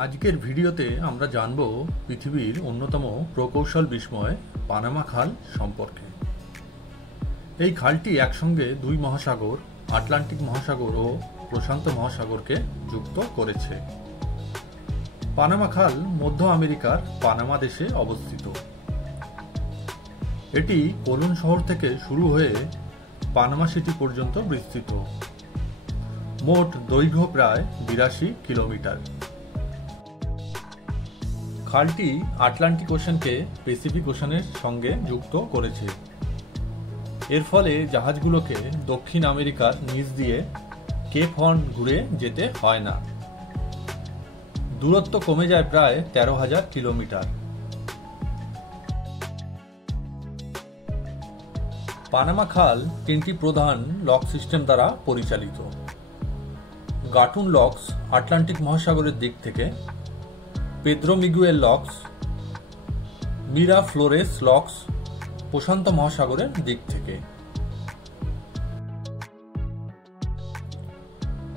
আজকের ভিডিওতে আমরা জানব পৃথিবীর অন্যতম প্রকৌশল বিস্ময় পানামা খাল সম্পর্কে। এই খালটি একসঙ্গে দুই মহাসাগর আটলান্টিক মহাসাগর ও প্রশান্ত মহাসাগরকে যুক্ত করেছে। পানামা খাল মধ্য আমেরিকার পানামা দেশে অবস্থিত। এটি কোলন শহর থেকে শুরু হয়ে পানামা সিটি পর্যন্ত বিস্তৃত। মোট দৈর্ঘ্য প্রায় 82 কিলোমিটার। খালটি আটলান্টিক ওশানকে প্যাসিফিক ওশানের সঙ্গে যুক্ত করেছে। এর ফলে জাহাজগুলোকে দক্ষিণ আমেরিকার নিচ দিয়ে কেপ হর্ন ঘুরে যেতে হয় না। দূরত্ব কমে যায় প্রায় 13,000 কিলোমিটার। পানামা খাল তিনটি প্রধান লক সিস্টেম দ্বারা পরিচালিত। গাটুন লকস আটলান্টিক মহাসাগরের দিক থেকে, Pedro Miguel locks, Miraflores locks প্রশান্ত মহাসাগরের দিক থেকে।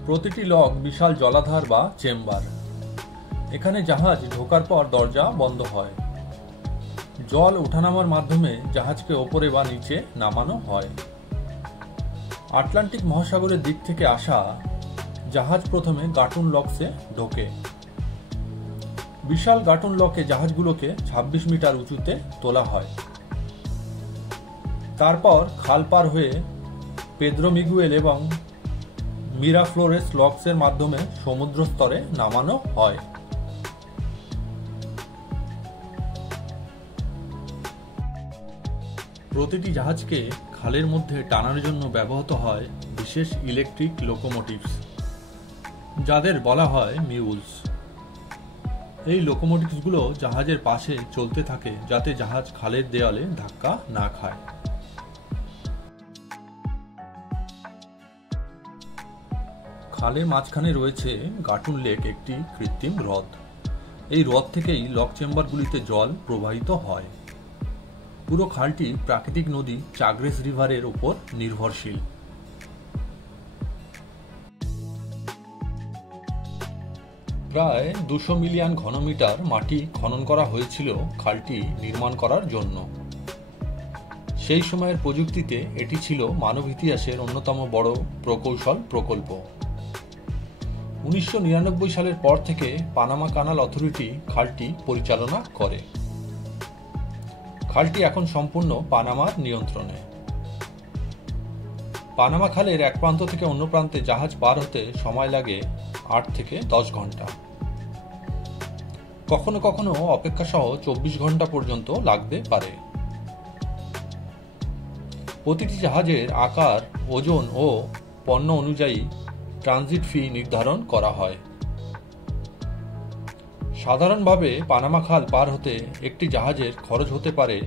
প্রতিটি লক বিশাল জলাধার বা চেম্বার। এখানে জাহাজ ঢোকার পর দরজা বন্ধ হয়। জল ওঠানামার মাধ্যমে জাহাজকে ওপরে বা নিচে নামানো হয়। আটলান্টিক মহাসাগরের দিক থেকে আসা জাহাজ প্রথমে গাটুন লকসে ঢোকে। বিশাল গাটুন লকে জাহাজগুলোকে 26 মিটার উঁচুতে তোলা হয়। তারপর খাল পার হয়ে পেদ্রো মিগুয়েল এবং মিরাফ্লোরেস লকসের মাধ্যমে সমুদ্র স্তরে নামানো হয়। প্রতিটি জাহাজকে খালের মধ্যে টানার জন্য ব্যবহৃত হয় বিশেষ ইলেকট্রিক লোকোমোটিভস, যাদের বলা হয় মিউলস। এই লোকোমোটিভসগুলো জাহাজের পাশে চলতে থাকে যাতে জাহাজ খালের দেয়ালে ধাক্কা না খায়। খালের মাঝখানে রয়েছে গাটুন লেক, একটি কৃত্রিম হ্রদ। এই হ্রদ থেকেই লক চেম্বারগুলিতে জল প্রবাহিত হয়। পুরো খালটি প্রাকৃতিক নদী চাগ্রেস রিভারের উপর নির্ভরশীল। প্রায় 200 মিলিয়ন ঘনমিটার মাটি খনন করা হয়েছিল খালটি নির্মাণ করার জন্য। সেই সময়ের প্রযুক্তিতে এটি ছিল মানব ইতিহাসের অন্যতম বড় প্রকৌশল প্রকল্প। 1999 সালের পর থেকে পানামা কানাল অথরিটি খালটি পরিচালনা করে। খালটি এখন সম্পূর্ণ পানামার নিয়ন্ত্রণে। পানামা খালের এক প্রান্ত থেকে অন্য প্রান্তে জাহাজ পার হতে সময় লাগে 8 থেকে 10 ঘন্টা। কখনো কখনো অপেক্ষা সহ 24 ঘন্টা পর্যন্ত লাগতে পারে। প্রতিটি জাহাজের আকার, ওজন ও পণ্য অনুযায়ী ট্রানজিট ফি নির্ধারণ করা হয়। সাধারণভাবে পানামা খাল পার হতে একটি জাহাজের খরচ হতে পারে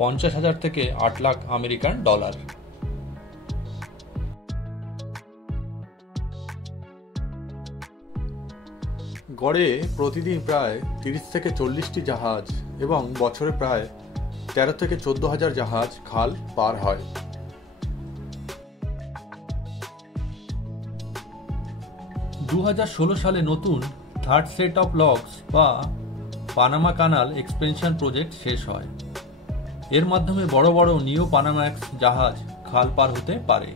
50,000 থেকে 8 লাখ আমেরিকান ডলার। গড়ে প্রতিদিন প্রায় 30 থেকে 40টি জাহাজ এবং বছরে প্রায় 13 থেকে 14,000 জাহাজ খাল পার হয়। সালে নতুন থার্ড সেট অফ লকস বা পানামা কানাল এক্সপেনশন প্রজেক্ট শেষ হয়। এর মাধ্যমে বড় বড় নিও পানাম্যাক্স জাহাজ খাল পার হতে পারে।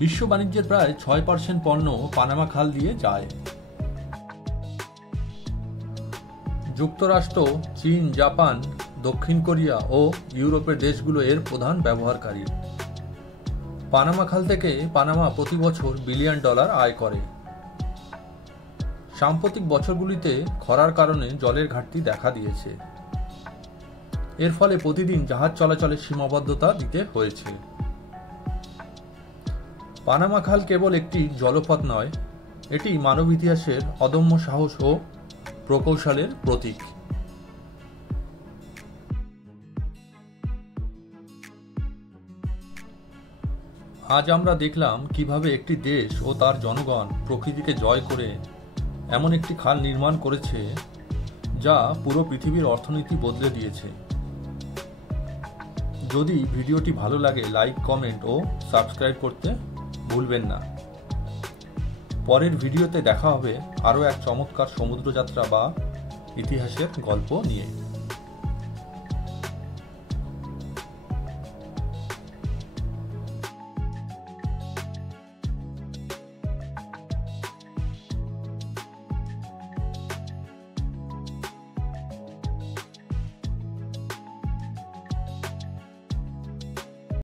বিশ্ব বাণিজ্যের প্রায় 6% পণ্য পানামা খাল দিয়ে যায়। যুক্তরাষ্ট্র, চীন, জাপান, দক্ষিণ কোরিয়া ও ইউরোপের দেশগুলো এর প্রধান ব্যবহারকারী। পানামা খাল থেকে পানামা প্রতি বছর বিলিয়ন ডলার আয় করে। সাম্প্রতিক বছরগুলিতে খরার কারণে জলের ঘাটতি দেখা দিয়েছে। এর ফলে প্রতিদিন জাহাজ চলাচলে সীমাবদ্ধতা দিতে হয়েছে। পানামা খাল কেবল একটি জলপথ নয়, এটি মানব ইতিহাসের অদম্য সাহস ও প্রকৌশলের প্রতীক। আজ আমরা দেখলাম কিভাবে একটি দেশ ও তার জনগণ প্রকৃতিকে জয় করে এমন একটি খাল নির্মাণ করেছে যা পুরো পৃথিবীর অর্থনীতি বদলে দিয়েছে। যদি ভিডিওটি ভালো লাগে লাইক, কমেন্ট ও সাবস্ক্রাইব করতে ভুলবেন না। পরের ভিডিওতে দেখা হবে আরও এক চমৎকার সমুদ্রযাত্রা বা ইতিহাসের গল্প নিয়ে।